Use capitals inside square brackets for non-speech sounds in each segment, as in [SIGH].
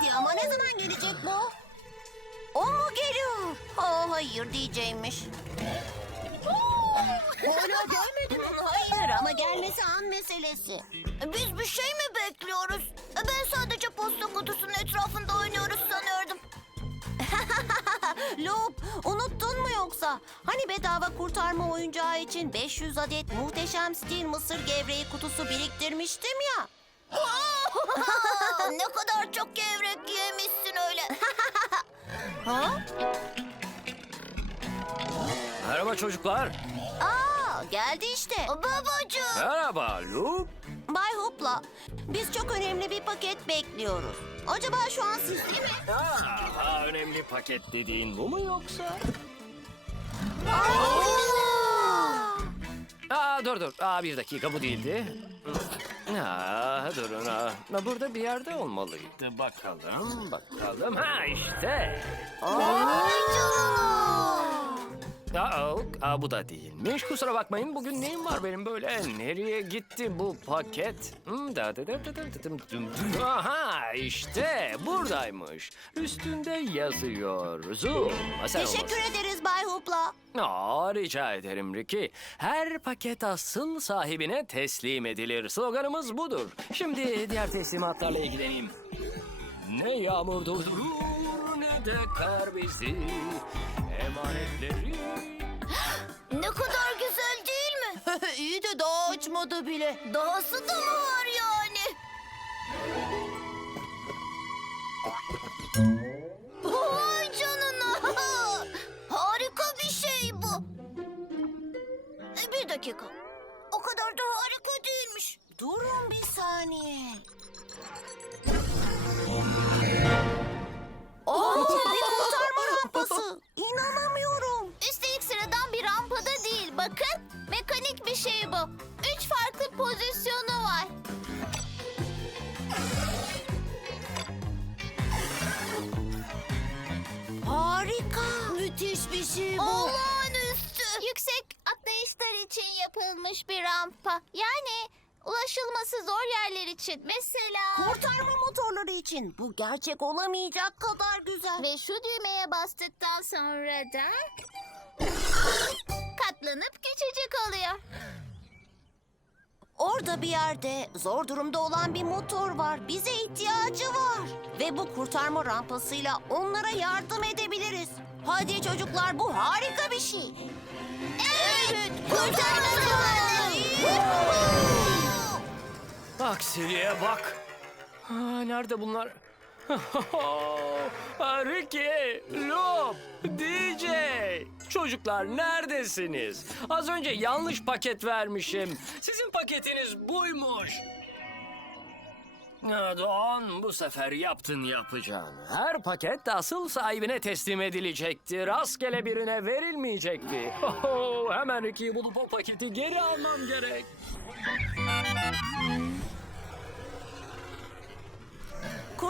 Hadi ama ne zaman gelecek bu? O mu geliyor? Oh, hayır diyeceğimmiş. Hala gelmedi mi? Hayır ama gelmesi an meselesi. Biz bir şey mi bekliyoruz? Ben sadece posta kutusunun etrafında oynuyoruz sanıyordum. [LAUGHS] Loop, unuttun mu yoksa? Hani bedava kurtarma oyuncağı için 500 adet muhteşem stil mısır gevreği kutusu biriktirmiştim ya. [LAUGHS] Ne kadar çok gevrek yemişsin öyle. [LAUGHS] Ha? Merhaba çocuklar. Aa, geldi işte. Babacığım. Merhaba Lup. Bay Hopla, biz çok önemli bir paket bekliyoruz. Acaba şu an sizde mi? Aa, önemli paket dediğin bu mu yoksa? Aa, dur dur. Aa, bir dakika bu değildi. Aa, durun. Aa. Burada bir yerde olmalıydı. Bakalım, bakalım. Ha işte. Aa, aa, bu da değilmiş. Kusura bakmayın. Bugün neyim var benim böyle? Nereye gitti bu paket? Hmm, da, da, da, da, da, da, dım, dım, dım. Aha işte buradaymış. Üstünde yazıyor. Zoom. Teşekkür ederiz Bay Hopla. Aa, rica ederim Ricky. Her paket asıl sahibine teslim edilir. Sloganımız budur. Şimdi diğer teslimatlarla ilgileneyim. Ne yağmur durdurur ne de kar bizi. Emanetleri [GASPS] Ne kadar güzel değil mi? [LAUGHS] İyi de daha açmadı bile. Dahası da mı var yani? Vay canına. [LAUGHS] Harika bir şey bu. E, Bir dakika. O kadar da harika değilmiş. Durun bir saniye. Oo, bir kurtarma rampası. İnanamıyorum. Üstelik sıradan bir rampada değil. Bakın mekanik bir şey bu. Üç farklı pozisyonu var. Harika. Müthiş bir şey bu. Olağanüstü. Yüksek atlayışlar için yapılmış bir rampa. Yani ulaşılması zor yerler için. Mesela... Kurtarma motorları için bu gerçek olamayacak kadar güzel. Ve şu düğmeye bastıktan sonra da... katlanıp küçücük oluyor. Orada bir yerde zor durumda olan bir motor var. Bize ihtiyacı var. Ve bu kurtarma rampasıyla onlara yardım edebiliriz. Hadi çocuklar bu harika bir şey. Evet, kurtarma zamanı. Aksiliğe bak. Aa, nerede bunlar? [LAUGHS] Ricky, Loop, DJ. Çocuklar neredesiniz? Az önce yanlış paket vermişim. Sizin paketiniz buymuş. Ya bu sefer yaptın yapacağını. Her paket asıl sahibine teslim edilecekti. Rastgele birine verilmeyecekti. [LAUGHS] Hemen Ricky'yi bulup o paketi geri almam gerek.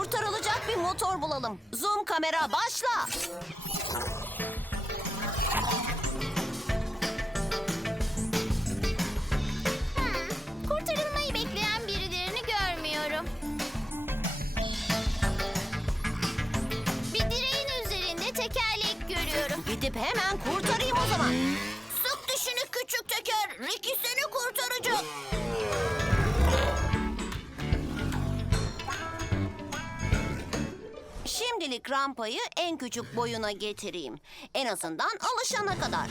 Kurtarılacak bir motor bulalım. Zoom kamera başla. Kurtarılmayı bekleyen birilerini görmüyorum. Bir direğin üzerinde tekerlek görüyorum. Gidip hemen kurtarayım o zaman. Şimdilik rampayı en küçük boyuna getireyim. En azından alışana kadar.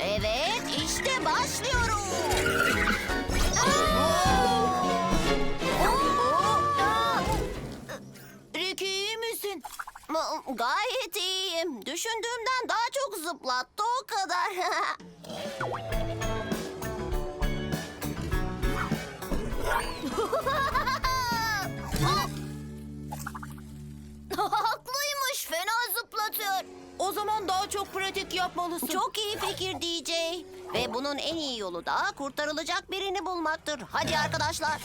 Evet, işte başlıyorum. Zaman daha çok pratik yapmalısın. Çok iyi fikir DJ. Ve bunun en iyi yolu da kurtarılacak birini bulmaktır. Hadi arkadaşlar.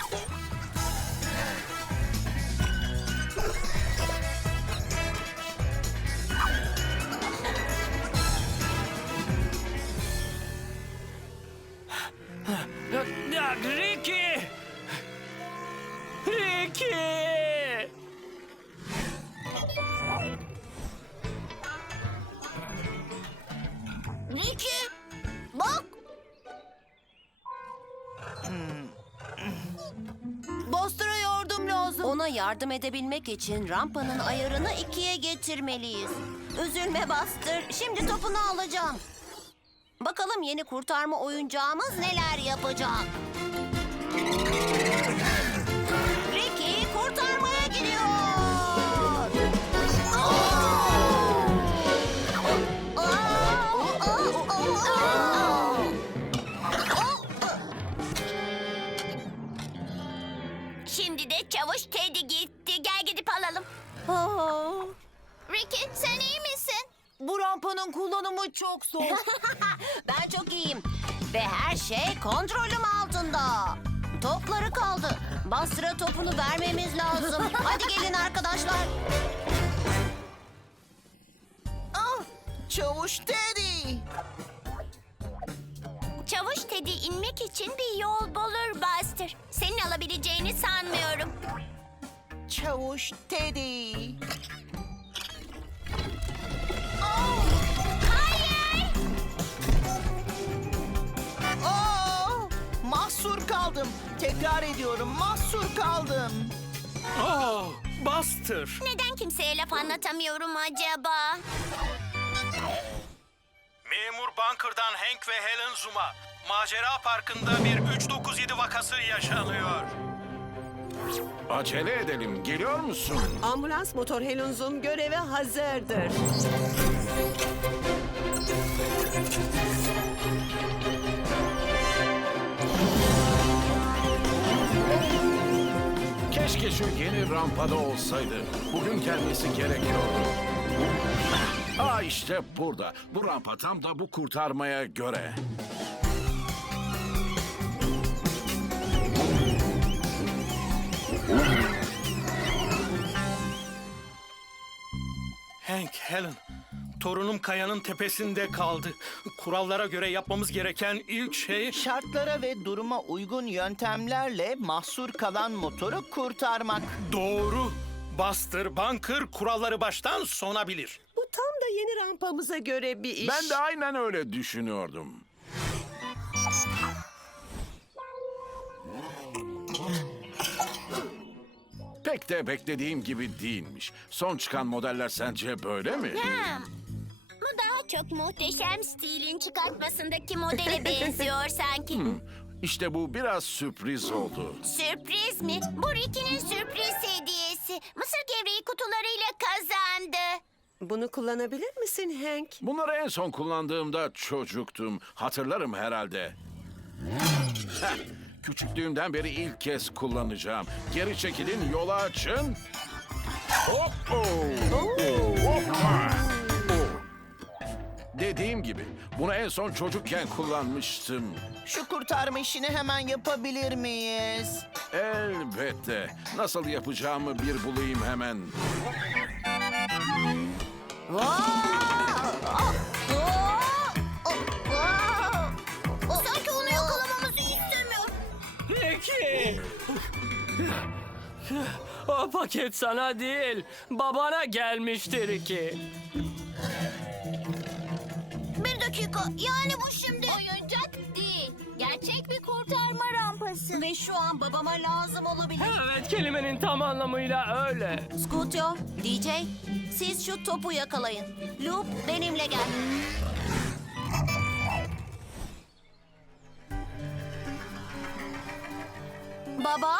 Ricky! Ricky! Yardım edebilmek için rampanın ayarını ikiye getirmeliyiz. Üzülme Buster. Şimdi topunu alacağım. Bakalım yeni kurtarma oyuncağımız neler yapacak. Çok zor. [LAUGHS] ben çok iyiyim. Ve her şey kontrolüm altında. Topları kaldı. Basra topunu vermemiz lazım. [LAUGHS] Hadi gelin arkadaşlar. Ah, Çavuş Teddy. Çavuş Teddy inmek için bir yol bulur Buster. Senin alabileceğini sanmıyorum. Çavuş Teddy. Tekrar ediyorum, mahsur kaldım. Oh, Buster! Neden kimseye laf anlatamıyorum acaba? Memur Bunker'dan Hank ve Helen Zuma. Macera Parkı'nda bir 397 vakası yaşanıyor. Acele edelim. Geliyor musun? Ambulans motor Helen Zoom göreve hazırdır. Keşke şu yeni rampada olsaydı. Bugün gelmesi gerekiyordu. Aa işte burada. Bu rampa tam da bu kurtarmaya göre. Hank, Helen, torunum kayanın tepesinde kaldı. Kurallara göre yapmamız gereken ilk şey... Şartlara ve duruma uygun yöntemlerle mahsur kalan motoru kurtarmak. Doğru. Buster Bunker kuralları baştan sona bilir. Bu tam da yeni rampamıza göre bir iş. Ben de aynen öyle düşünüyordum. Pek de beklediğim gibi değilmiş. Son çıkan modeller sence böyle mi? Daha çok muhteşem stilin çıkartmasındaki modele [LAUGHS] benziyor sanki. İşte bu biraz sürpriz oldu. Sürpriz mi? Bu Ricky'nin sürpriz hediyesi. Mısır gevreği kutularıyla kazandı. Bunu kullanabilir misin Hank? Bunları en son kullandığımda çocuktum. Hatırlarım herhalde. Heh, küçüklüğümden beri ilk kez kullanacağım. Geri çekilin, yolu açın. Hop, oh. Hoppa. Dediğim gibi bunu en son çocukken kullanmıştım. Şu kurtarma işini hemen yapabilir miyiz? Elbette. Nasıl yapacağımı bir bulayım hemen. Sanki onu yakalamamızı istemiyor. Ricky! O paket sana değil, babana gelmiştir Ricky. Yani bu şimdi... Oyuncak değil. Gerçek bir kurtarma rampası. Ve şu an babama lazım olabilir. Evet, kelimenin tam anlamıyla öyle. Scutio, DJ, siz şu topu yakalayın. Loop benimle gel. Baba?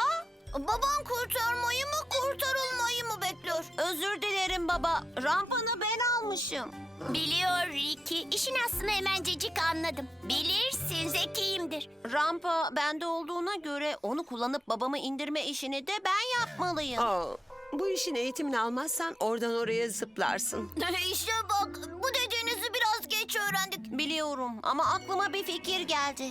Babam kurtarmayı mı kurtarılmayı mı bekliyor? Özür dilerim baba. Rampanı ben almışım. Biliyor Ricky. İşin aslını hemencecik anladım. Bilirsin zekiyimdir. Rampa bende olduğuna göre onu kullanıp babamı indirme işini de ben yapmalıyım. Aa, bu işin eğitimini almazsan oradan oraya zıplarsın. [LAUGHS] işte bak bu dediğinizi biraz geç öğrendik. Biliyorum ama aklıma bir fikir geldi.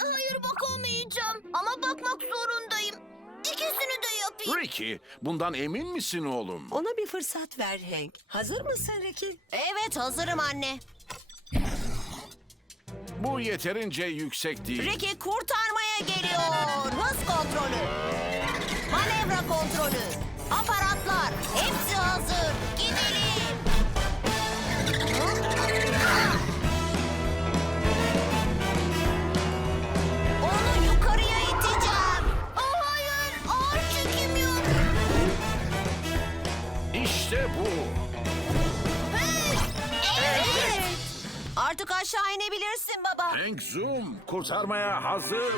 Hayır bakamayacağım ama bakmak zorundayım. İkisini de yapayım. Ricky, bundan emin misin oğlum? Ona bir fırsat ver Hank. Hazır mısın Ricky? Evet hazırım anne. Bu yeterince yüksek değil. Ricky kurtarmaya geliyor. Hız kontrolü. Manevra kontrolü. Aparatlar. Hepsi hazır. İşte bu. Evet. Artık aşağı inebilirsin baba. Hank Zoom kurtarmaya hazır.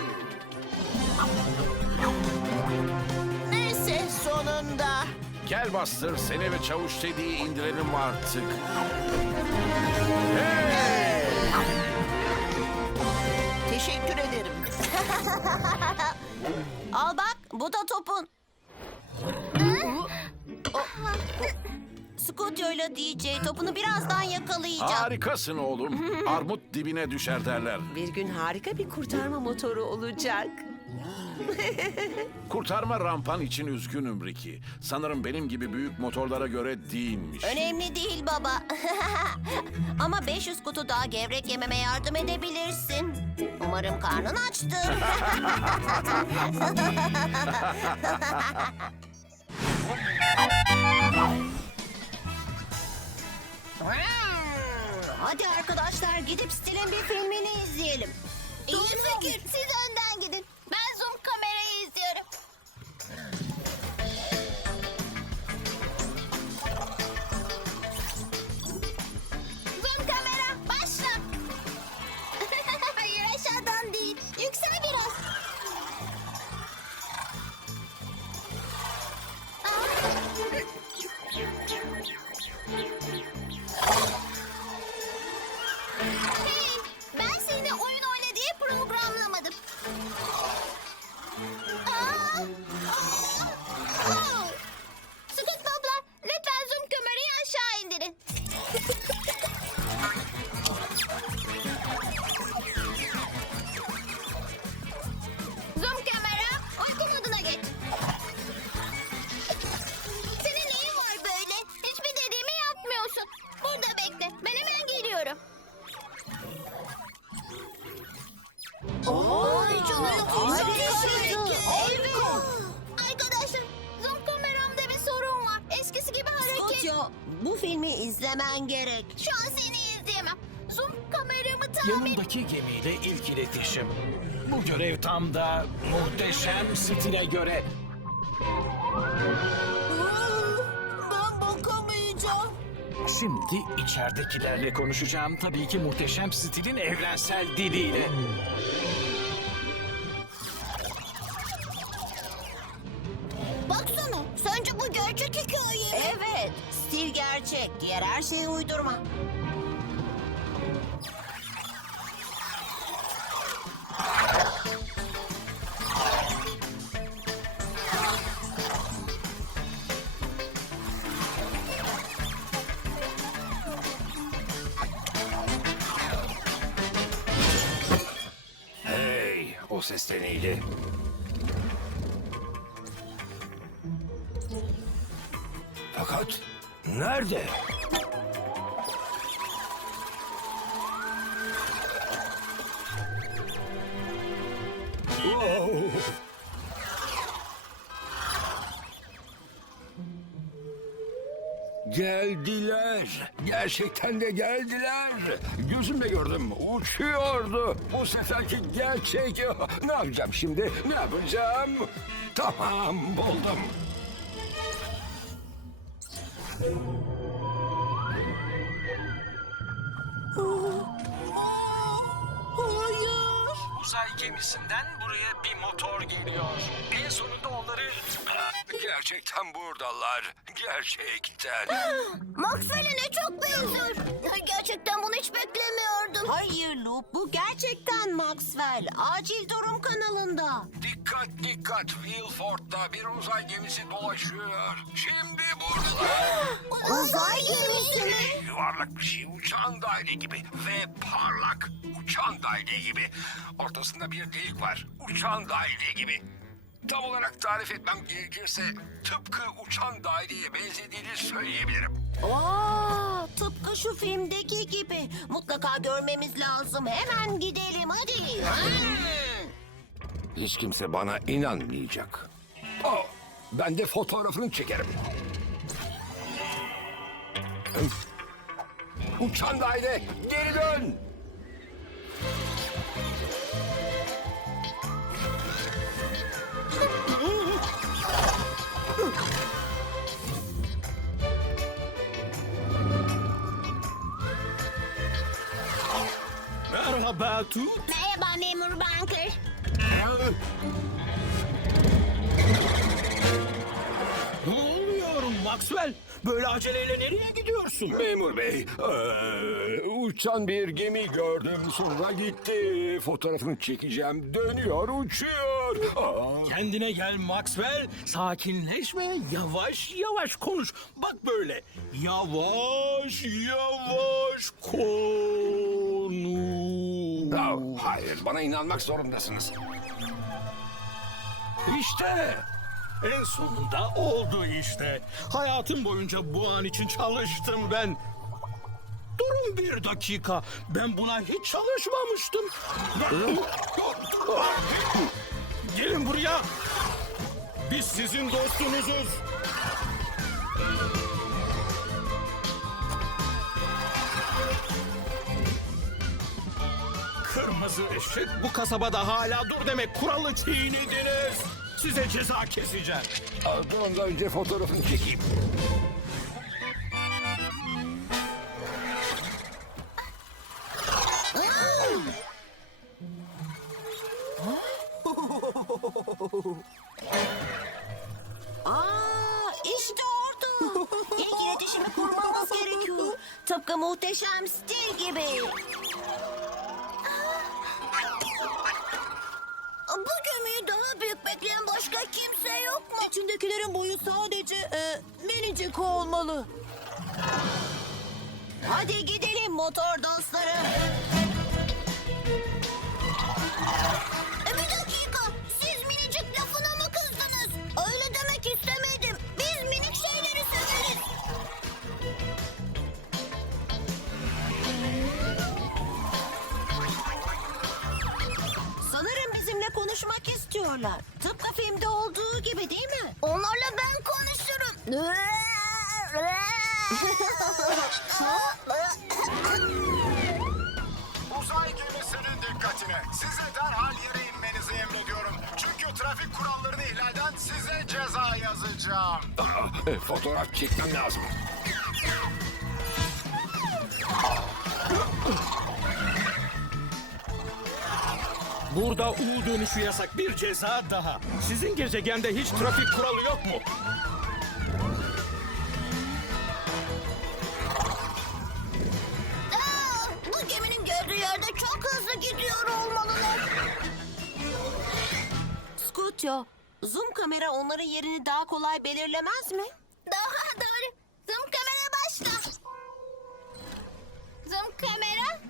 Neyse sonunda. Gel bastır seni ve çavuş dediği indirelim artık. Teşekkür ederim. [LAUGHS] Al bak bu da topun. Scooter'la DJ topunu birazdan yakalayacağım. Harikasın oğlum. [LAUGHS] Armut dibine düşer derler. Bir gün harika bir kurtarma motoru olacak. Kurtarma rampan için üzgünüm Ricky. Sanırım benim gibi büyük motorlara göre değilmiş. Önemli değil baba. [LAUGHS] Ama 500 kutu daha gevrek yememe yardım edebilirsin. Umarım karnın açtır. [LAUGHS] görev tam da muhteşem stile göre Ben bakamayacağım. Şimdi içeridekilerle konuşacağım. Tabii ki muhteşem stilin evrensel diliyle. Baksana, sence bu gerçek hikaye mi? Evet, stil gerçek. Diğer her şeyi uydurma. O ses de? Fakat nerede? Geldiler. Gerçekten de geldiler. Gözümle gördüm. Uçuyordu. Bu seferki gerçek. Ne yapacağım şimdi? Ne yapacağım? Tamam buldum. Uzay gemisinden buraya bir motor geliyor. En sonunda. Gerçekten buradalar. Gerçekten. [GASPS] Maxwell'e ne çok benziyor. Gerçekten bunu hiç beklemiyordum. Hayır Luke, bu gerçekten Maxwell. Acil durum kanalında. Dikkat dikkat. Wilford'da bir uzay gemisi dolaşıyor. Şimdi buradalar. [GASPS] Uzay gemisi mi? Yuvarlak bir şey uçan daire gibi ve parlak uçan daire gibi. Ortasında bir delik var. Uçan daire gibi. Tam olarak tarif etmem gerekirse tıpkı uçan daireye benzediğini söyleyebilirim. Aa, tıpkı şu filmdeki gibi. Mutlaka görmemiz lazım. Hemen gidelim hadi. Hiç kimse bana inanmayacak. Oh, ben de fotoğrafını çekerim. Uçan daire geri dön. Merhaba Tut. Merhaba Memur Banker. Ne oluyor Maxwell? Böyle aceleyle nereye gidiyorsun? Memur bey, eee, uçan bir gemi gördüm sonra gitti. Fotoğrafını çekeceğim, dönüyor, uçuyor. Aa, Kendine gel Maxwell. Sakinleşme. Yavaş yavaş konuş. Bak böyle. Yavaş yavaş konuş. Hayır, bana inanmak zorundasınız. İşte. En sonunda oldu işte. Hayatım boyunca bu an için çalıştım ben. Durun bir dakika. Ben buna hiç çalışmamıştım. Gelin buraya. Biz sizin dostunuzuz. Kırmızı eşek bu kasabada hala dur demek kuralı çiğnediniz. Size ceza keseceğim. Ondan önce fotoğrafını çekeyim. Kimse yok mu? İçindekilerin boyu sadece e, minicik olmalı. Hadi gidelim motor dostları. Konuşmak istiyorlar. Tıpkı filmde olduğu gibi değil mi? Onlarla ben konuşurum. Uzay gemisinin dikkatine. Size derhal yere inmenizi emrediyorum. Çünkü trafik kurallarını ihlalden size ceza yazacağım. E, fotoğraf çekmem lazım. [LAUGHS] Burada U dönüşü yasak bir ceza daha. Sizin gezegende hiç trafik kuralı yok mu? Aa, bu geminin gördüğü yerde çok hızlı gidiyor olmalılar. Scutio, zoom kamera onların yerini daha kolay belirlemez mi? Daha doğru. Zoom kamera başla. Zoom kamera?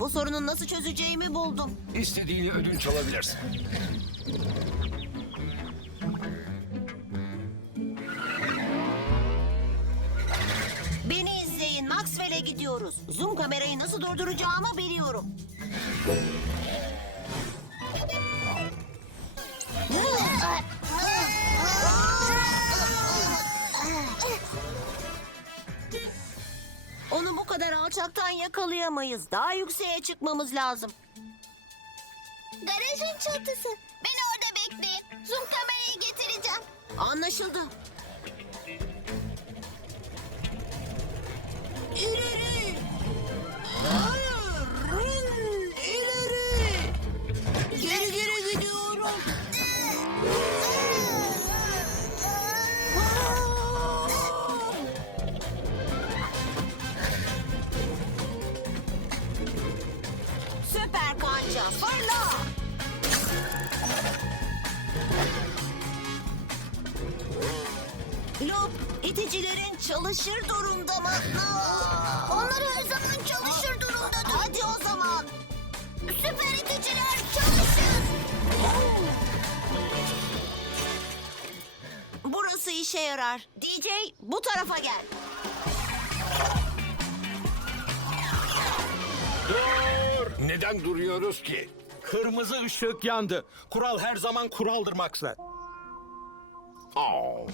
Bu sorunu nasıl çözeceğimi buldum. İstediğini ödünç alabilirsin. Beni izleyin, Maxwell'e gidiyoruz. Zoom kamerayı nasıl durduracağımı biliyorum. Yakalayamayız. Daha yükseğe çıkmamız lazım. Garajın çatısı. Beni orada bekleyin. Zoom kamerayı getireceğim. Anlaşıldı. İleri! Hayır! Tarafa gel. Neden duruyoruz ki? Kırmızı ışık yandı. Kural her zaman kuraldır Maxwell. Aa,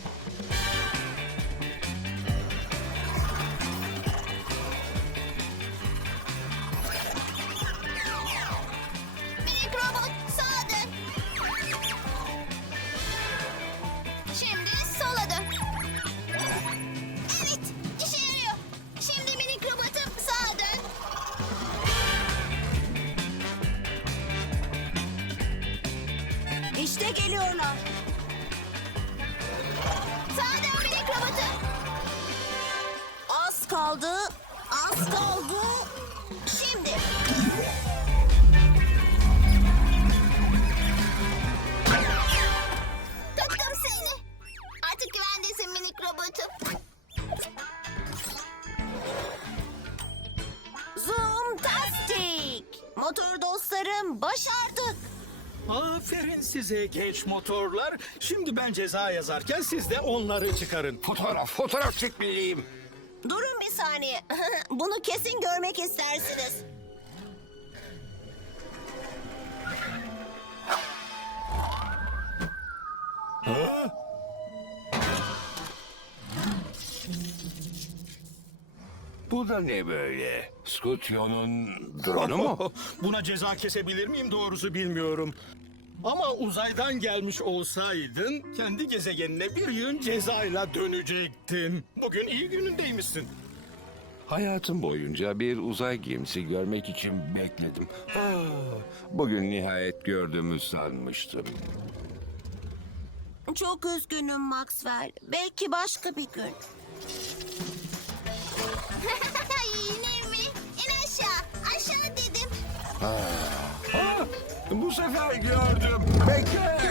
kaldı. Az kaldı. Şimdi. Tuttum seni. Artık güvendesin minik robotum. Zoom tastik. Motor dostlarım başardık. Aferin size genç motorlar. Şimdi ben ceza yazarken siz de onları çıkarın. fotoğraf, fotoğraf çekmeliyim. Bunu kesin görmek istersiniz. Bu da ne böyle? Scootio'nun drone'u mu? [LAUGHS] Buna ceza kesebilir miyim doğrusu bilmiyorum. Ama uzaydan gelmiş olsaydın kendi gezegenine bir yığın cezayla dönecektin. Bugün iyi günündeymişsin. Hayatım boyunca bir uzay gemisi görmek için bekledim. Ah, Bugün nihayet gördüğümü sanmıştım. Çok üzgünüm Maxwell. Belki başka bir gün. [LAUGHS] İner mi? İn aşağı. Aşağı dedim. Ah, Bu sefer gördüm. Bekle. [LAUGHS]